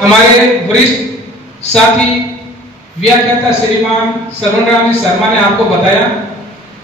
हमारे वरिष्ठ साथी व्याख्याता श्रीमान सरवणराम जी शर्मा ने आपको बताया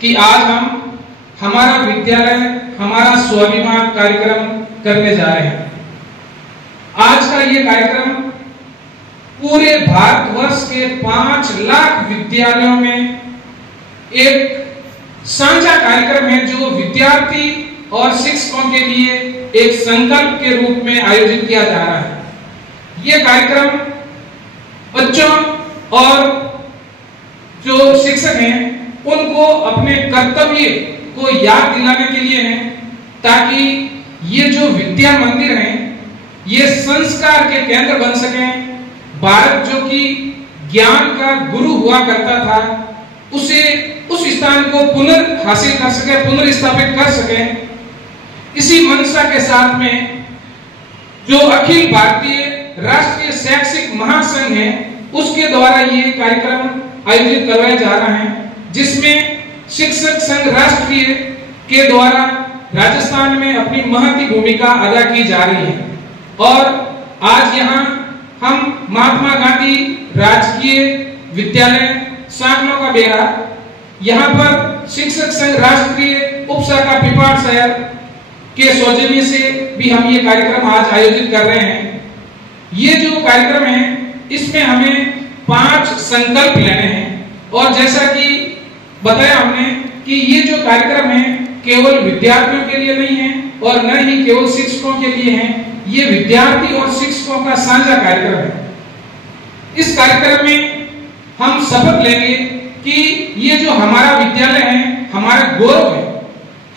कि आज हम हमारा विद्यालय हमारा स्वाभिमान कार्यक्रम करने जा रहे हैं। आज का ये कार्यक्रम पूरे भारतवर्ष के 5 लाख विद्यालयों में एक साझा कार्यक्रम है जो विद्यार्थी और शिक्षकों के लिए एक संकल्प के रूप में आयोजित किया जा रहा है। ये कार्यक्रम बच्चों और जो शिक्षक हैं उनको अपने कर्तव्य को याद दिलाने के लिए है, ताकि ये जो विद्या मंदिर हैं ये संस्कार के केंद्र बन सकें। भारत जो कि ज्ञान का गुरु हुआ करता था उसे उस स्थान को पुनर्हासिल कर सके, पुनर्स्थापित कर सके। इसी मंशा के साथ में जो अखिल भारतीय राष्ट्रीय शैक्षिक महासंघ है उसके द्वारा ये कार्यक्रम आयोजित करवाया जा रहा है, जिसमें शिक्षक संघ राष्ट्रीय के द्वारा राजस्थान में अपनी महती भूमिका अदा की जा रही है। और आज यहाँ हम महात्मा गांधी राजकीय विद्यालय सांकलो का बेरा, यहाँ पर शिक्षक संघ राष्ट्रीय उपशाखा पिपाड़ शहर के सौजन्य से भी हम ये कार्यक्रम आज आयोजित कर रहे हैं। ये जो कार्यक्रम है इसमें हमें 5 संकल्प लेने हैं, और जैसा कि बताया हमने कि ये जो कार्यक्रम है केवल विद्यार्थियों के लिए नहीं है और न ही केवल शिक्षकों के लिए है, ये विद्यार्थी और शिक्षकों का साझा कार्यक्रम है। इस कार्यक्रम में हम शपथ लेंगे कि ये जो हमारा विद्यालय है हमारा गौरव है।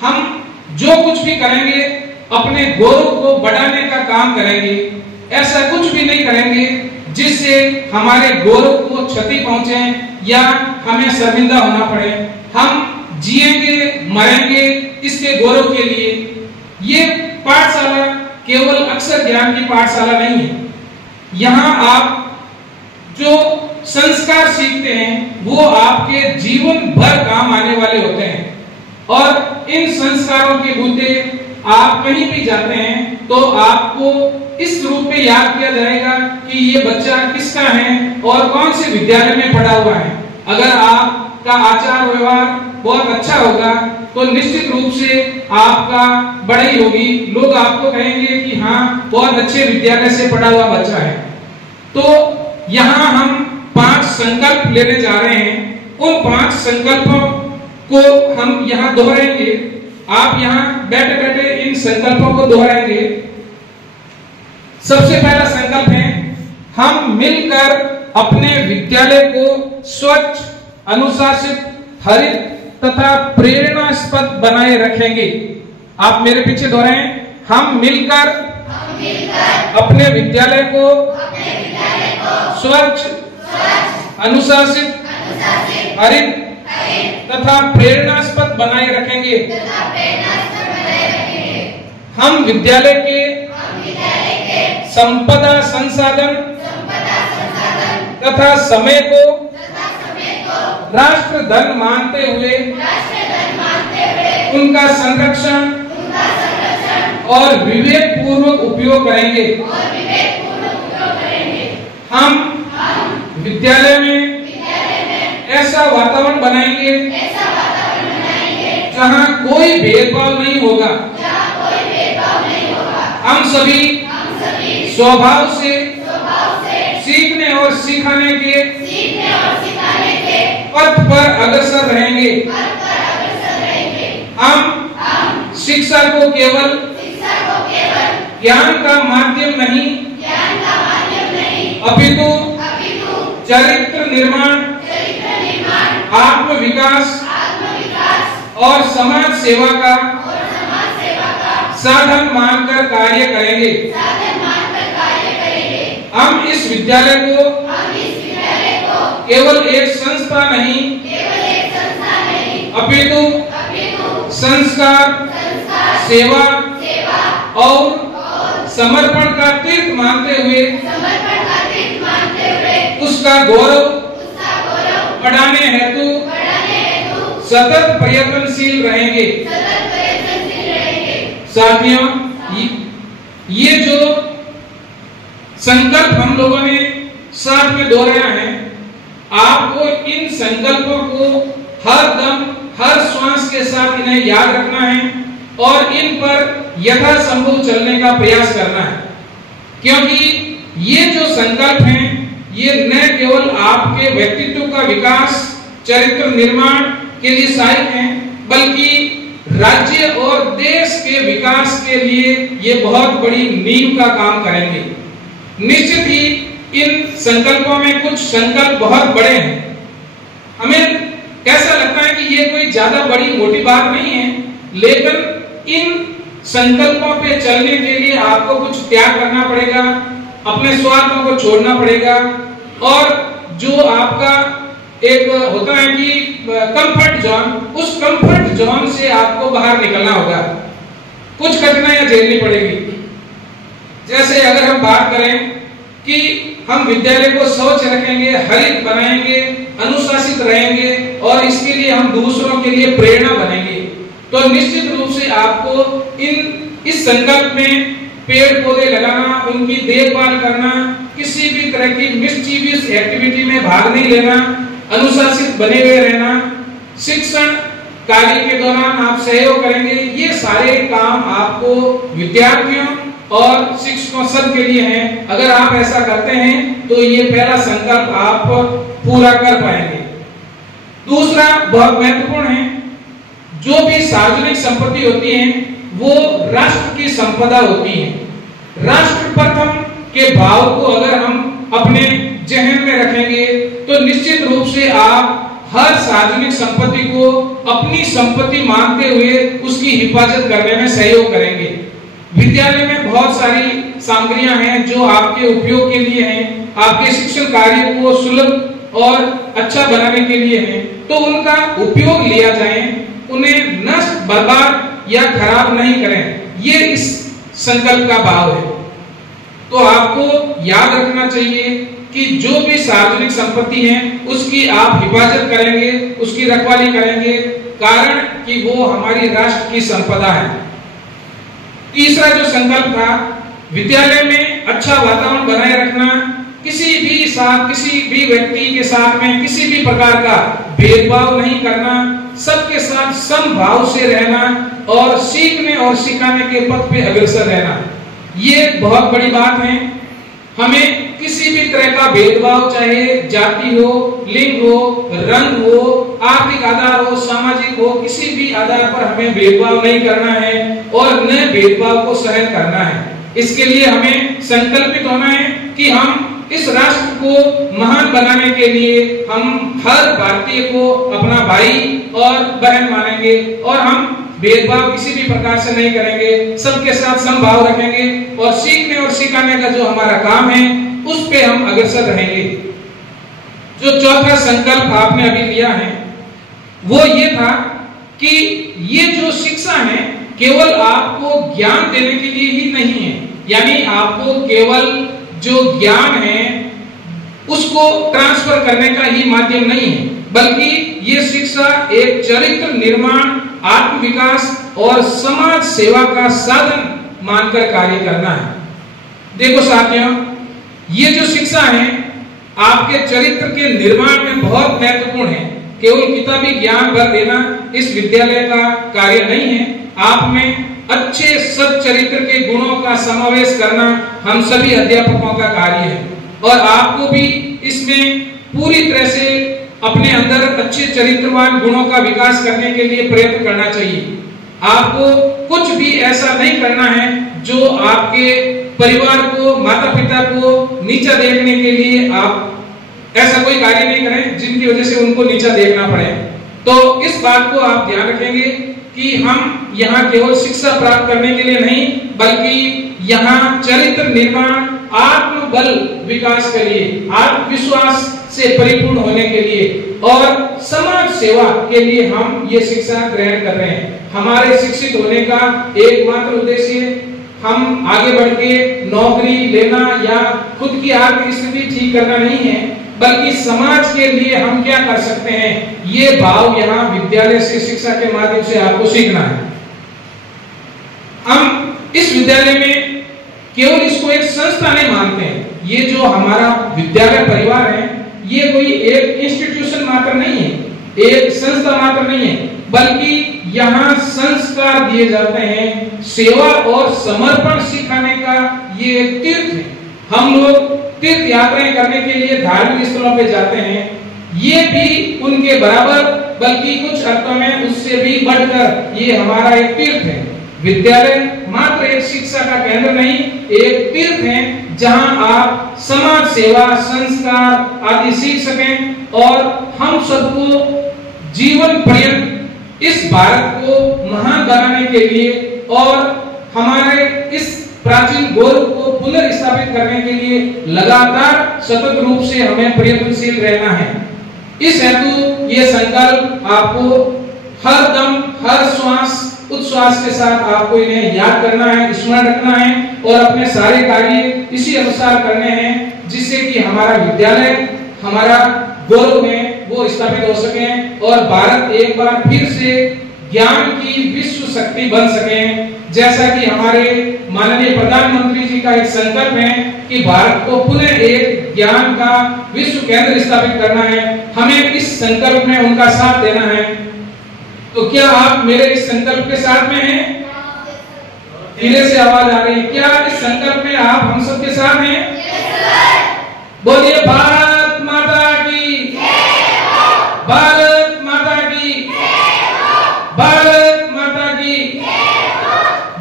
हम जो कुछ भी करेंगे अपने गौरव को बढ़ाने का काम करेंगे। ऐसा कुछ भी नहीं करेंगे जिससे हमारे गौरव को क्षति पहुंचे या हमें शर्मिंदा होना पड़े। हम जिएंगे मरेंगे इसके गौरव के लिए। ये पाठशाला केवल अक्षर ज्ञान की पाठशाला नहीं है। यहाँ आप जो संस्कार सीखते हैं वो आपके जीवन भर काम आने वाले होते हैं, और इन संस्कारों के बूते आप कहीं भी जाते हैं तो आपको इस रूप में याद किया जाएगा कि ये बच्चा किसका है और कौन से विद्यालय में पढ़ा हुआ है। अगर आपका आचार व्यवहार बहुत अच्छा होगा तो निश्चित रूप से आपका बढ़ाई होगी। लोग आपको कहेंगे कि हाँ बहुत अच्छे विद्यालय से पढ़ा हुआ बच्चा है। तो यहाँ हम 5 संकल्प लेने जा रहे हैं। उन 5 संकल्पों को हम यहाँ दोहराएंगे। आप यहाँ बैठे बैठे इन संकल्पों को दोहराएंगे। सबसे पहला संकल्प है हम मिलकर अपने विद्यालय को स्वच्छ, अनुशासित, हरित तथा प्रेरणास्पद बनाए रखेंगे। आप मेरे पीछे दोहराएं। हम मिलकर अपने विद्यालय को स्वच्छ, अनुशासित, हरित तथा प्रेरणास्पद बनाए रखेंगे। हम विद्यालय के संपदा संसाधन तथा समय को राष्ट्र धन मानते हुए उनका संरक्षण और विवेक पूर्वक उपयोग करेंगे। हम विद्यालय में ऐसा वातावरण बनाएंगे जहां कोई भेदभाव नहीं होगा। हम सभी स्वभाव से सीखने और सिखाने के पथ पर अग्रसर रहेंगे। हम शिक्षा को केवल ज्ञान का माध्यम नहीं अपितु चरित्र निर्माण, आत्म विकास और समाज सेवा का साधन मानकर कार्य करेंगे। हम इस विद्यालय को केवल एक संस्था नहीं अपितु संस्कार, सेवा और समर्पण का तीर्थ मानते हुए उसका गौरव बढ़ाने हेतु सतत प्रयत्नशील रहेंगे। साथियों, ये जो संकल्प हम लोगों ने साथ में दोहराया है। आपको इन संकल्पों को हर दम हर श्वास के साथ इन्हें याद रखना है और इन पर यथासंभव चलने का प्रयास करना है, क्योंकि ये जो संकल्प हैं ये न केवल आपके व्यक्तित्व का विकास, चरित्र निर्माण के लिए सहायक हैं, बल्कि राज्य और देश के विकास के लिए ये बहुत बड़ी नींव का काम करेंगे। निश्चित ही इन संकल्पों में कुछ संकल्प बहुत बड़े हैं। हमें कैसा लगता है कि ये कोई ज्यादा बड़ी मोटी बात नहीं है, लेकिन इन संकल्पों पे चलने के लिए आपको कुछ त्याग करना पड़ेगा, अपने स्वार्थों को छोड़ना पड़ेगा और जो आपका एक होता है कि कंफर्ट जोन, उस कंफर्ट जोन से आपको बाहर निकलना होगा, कुछ कठिनाइयां झेलनी पड़ेगी। जैसे अगर हम बात करें कि हम विद्यालय को स्वच्छ रखेंगे, हरित बनाएंगे, अनुशासित रहेंगे और इसके लिए हम दूसरों के लिए प्रेरणा बनेंगे, तो निश्चित रूप से आपको इस संकल्प में पेड़ पौधे लगाना, उनकी देखभाल करना, किसी भी तरह की मिसचीवियस एक्टिविटी में भाग नहीं लेना, अनुशासित बने हुए रहना, शिक्षण कार्य के दौरान आप सहयोग करेंगे। ये सारे काम आपको विद्यार्थियों और शिक्षकों सब के लिए हैं। अगर आप ऐसा करते हैं तो ये पहला संकल्प आप पूरा कर पाएंगे। दूसरा बहुत महत्वपूर्ण है, जो भी सार्वजनिक संपत्ति होती है वो राष्ट्र की संपदा होती है। राष्ट्र प्रथम के भाव को अगर हम अपने जहन में रखेंगे तो निश्चित रूप से आप हर सार्वजनिक संपत्ति को अपनी संपत्ति मानते हुए उसकी हिफाजत करने में सहयोग करेंगे। विद्यालय में बहुत सारी सामग्रियां हैं जो आपके उपयोग के लिए हैं, आपके शिक्षण कार्य को सुलभ और अच्छा बनाने के लिए हैं, तो उनका उपयोग लिया जाए, उन्हें नष्ट, बर्बाद या खराब नहीं करें। ये इस संकल्प का भाव है। तो आपको याद रखना चाहिए कि जो भी सार्वजनिक संपत्ति है उसकी आप हिफाजत करेंगे, उसकी रखवाली करेंगे, कारण कि वो हमारी राष्ट्र की संपदा है। तीसरा जो संकल्प था, विद्यालय में अच्छा वातावरण बनाए रखना, किसी भी व्यक्ति के साथ में किसी भी प्रकार का भेदभाव नहीं करना, सबके साथ समभाव से रहना और सीखने और सिखाने के पथ पे अग्रसर रहना, ये बहुत बड़ी बात है। हमें किसी भी तरह का भेदभाव, चाहे जाति हो, लिंग हो, रंग हो, आर्थिक आधार हो, सामाजिक हो, किसी भी आधार पर हमें भेदभाव नहीं करना है और न भेदभाव को सहन करना है। इसके लिए हमें संकल्पित होना है कि हम इस राष्ट्र को महान बनाने के लिए हम हर भारतीय को अपना भाई और बहन मानेंगे और हम भेदभाव किसी भी प्रकार से नहीं करेंगे, सबके साथ समभाव रखेंगे और सीखने और सिखाने का जो हमारा काम है उस पे हम अग्रसर रहेंगे। जो चौथा संकल्प आपने अभी लिया है वो ये था कि ये जो शिक्षा है केवल आपको ज्ञान देने के लिए ही नहीं है, यानी आपको केवल जो ज्ञान है उसको ट्रांसफर करने का ही माध्यम नहीं है, बल्कि ये शिक्षा एक चरित्र निर्माण, आत्म विकास और समाज सेवा का साधन मानकर कार्य करना है। देखो साथियों, ये जो शिक्षा है आपके चरित्र के निर्माण में बहुत महत्वपूर्ण है। केवल किताबी ज्ञान भर देना इस विद्यालय का कार्य नहीं है, आप में अच्छे सच्चरित्र के गुणों का समावेश करना हम सभी अध्यापकों का कार्य है और आपको भी इसमें पूरी तरह से अपने अंदर अच्छे चरित्रवान गुणों का विकास करने के लिए प्रयत्न करना चाहिए। आपको कुछ भी ऐसा नहीं करना है जो आपके परिवार को, माता पिता को नीचा देखने के लिए आप ऐसा कोई कार्य नहीं करें जिनकी वजह से उनको नीचा देखना पड़े। तो इस बात को आप ध्यान रखेंगे कि हम यहाँ केवल शिक्षा प्राप्त करने के लिए नहीं, बल्कि यहाँ चरित्र निर्माण, आत्मबल विकास के लिए, आत्मविश्वास से परिपूर्ण होने के लिए और समाज सेवा के लिए हम ये शिक्षा ग्रहण कर रहे हैं। हमारे शिक्षित होने का एकमात्र उद्देश्य हम आगे बढ़ के नौकरी लेना या खुद की आर्थिक स्थिति ठीक करना नहीं है, बल्कि समाज के लिए हम क्या कर सकते हैं, ये भाव यहाँ विद्यालय से, शिक्षा के माध्यम से आपको सीखना है। हम इस विद्यालय में केवल इसको एक संस्था नहीं मानते हैं, जो हमारा विद्यालय परिवार है, ये कोई एक इंस्टीट्यूशन मात्र नहीं है, एक संस्था मात्र नहीं है, बल्कि यहाँ संस्कार दिए जाते हैं, सेवा और समर्पण सिखाने का ये एक तीर्थ है। हम लोग तीर्थ यात्राएं करने के लिए धार्मिक स्थलों पे जाते हैं, ये भी उनके बराबर बल्कि कुछ अर्थों में उससे भी बढ़कर ये हमारा एक तीर्थ है। विद्यालय मात्र एक शिक्षा का केंद्र नहीं, एक तीर्थ है जहां आप समाज सेवा, संस्कार आदि सीख सकें और हम सबको जीवन पर्यंत इस भारत को महान बनाने के लिए और हमारे इस प्राचीन गौरव को पुनर्स्थापित करने के लिए लगातार सतत रूप से हमें प्रयत्नशील रहना है। इस हेतु ये संकल्प आपको हर दम, हर श्वास, उच्छ्वास के साथ आपको इन्हें याद करना है, स्मरण रखना है और अपने सारे कार्य इसी अनुसार करने हैं, जिससे कि हमारा विद्यालय, हमारा गौरव है वो स्थापित हो सके और भारत एक बार फिर से ज्ञान की विश्व शक्ति बन सके। जैसा कि हमारे माननीय प्रधानमंत्री जी का एक संकल्प है कि भारत को पुनः एक ज्ञान का विश्व केंद्र स्थापित करना है, हमें इस संकल्प में उनका साथ देना है। तो क्या आप मेरे इस संकल्प के साथ में हैं? धीरे से आवाज आ रही है, क्या इस संकल्प में आप हम सब के साथ हैं? बोलिए भारत माता की, भारत माता की, भारत माता की।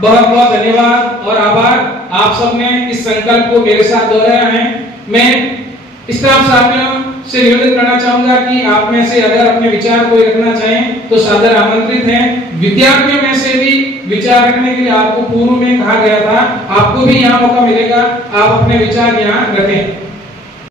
बहुत बहुत धन्यवाद और आभार, आप सबने इस संकल्प को मेरे साथ दोहराया है। मैं स्टाफ साथियों से निवेदन करना चाहूंगा कि आप में से अगर अपने विचार कोई रखना चाहें तो सादर आमंत्रित हैं। विद्यार्थियों में से भी विचार रखने के लिए आपको पूर्व में कहा गया था, आपको भी यहाँ मौका मिलेगा, आप अपने विचार यहाँ रखें।